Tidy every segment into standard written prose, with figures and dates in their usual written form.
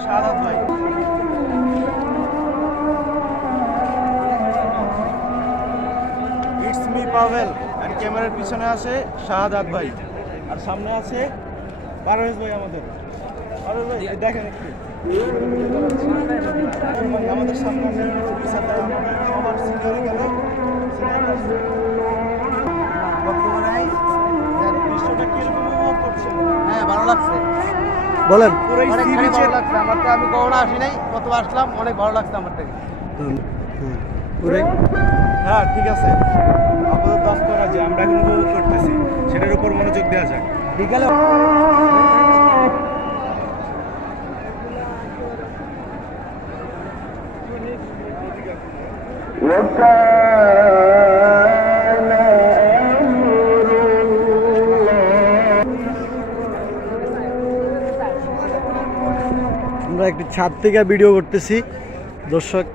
শাহাদাত ভাই। It's me Pavel. আর ক্যামেরার পিছনে আছে শাহাদাত ভাই, আর সামনে আছে পারভেজ ভাই আমাদের। পারভেজ ভাই দেখেন একটু আমাদের সামনে আছে আমাদের সবার সিনিয়র এখানে দৃশ্যটা কিরকম উপভোগ করছেন? হ্যাঁ, ভালো লাগছে, বলেন। অনেক ভালো লাগছে আমার তো। আমি কখনো আসি নাই, কত আসলাম, অনেক ভালো লাগছে আমার থেকে। হ্যাঁ ঠিক আছে, আপাতত দশ করা যে আমরা এখন উপভোগ করতেছি সেটার উপর মনোযোগ দেওয়া যাক। বিকালে আমরা একটু ছাদ থেকে ভিডিও করতেছি দর্শক।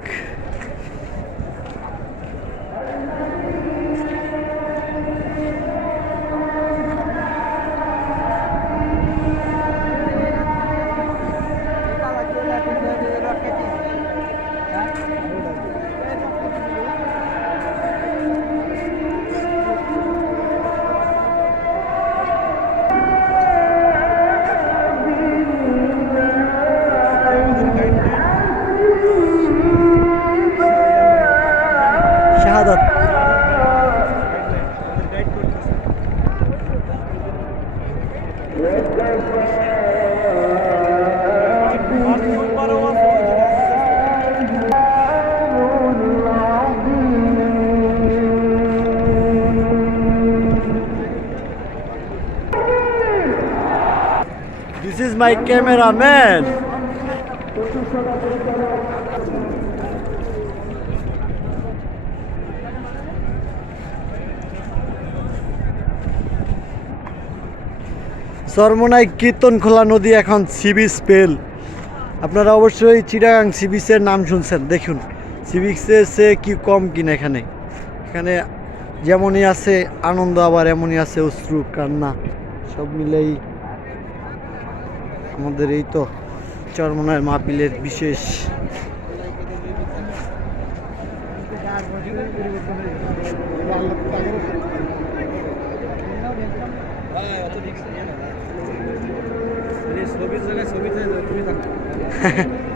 শাহাদাত This is my cameraman. Charmonai Kirtankhola নদী এখন সি বিচ পেল। আপনারা অবশ্যই চিটাগাং সি বিচের নাম শুনছেন, দেখুন সি বিচের চেয়ে কি কম কিনা এখানে। এখানে যেমনই আছে আনন্দ, আবার এমনই আছে অশ্রু কান্না, সব মিলেই আমাদের এই তো চরমোনাই মাহফিলের বিশেষ। ছবির জায়গায় ছবি তুমি থাকো।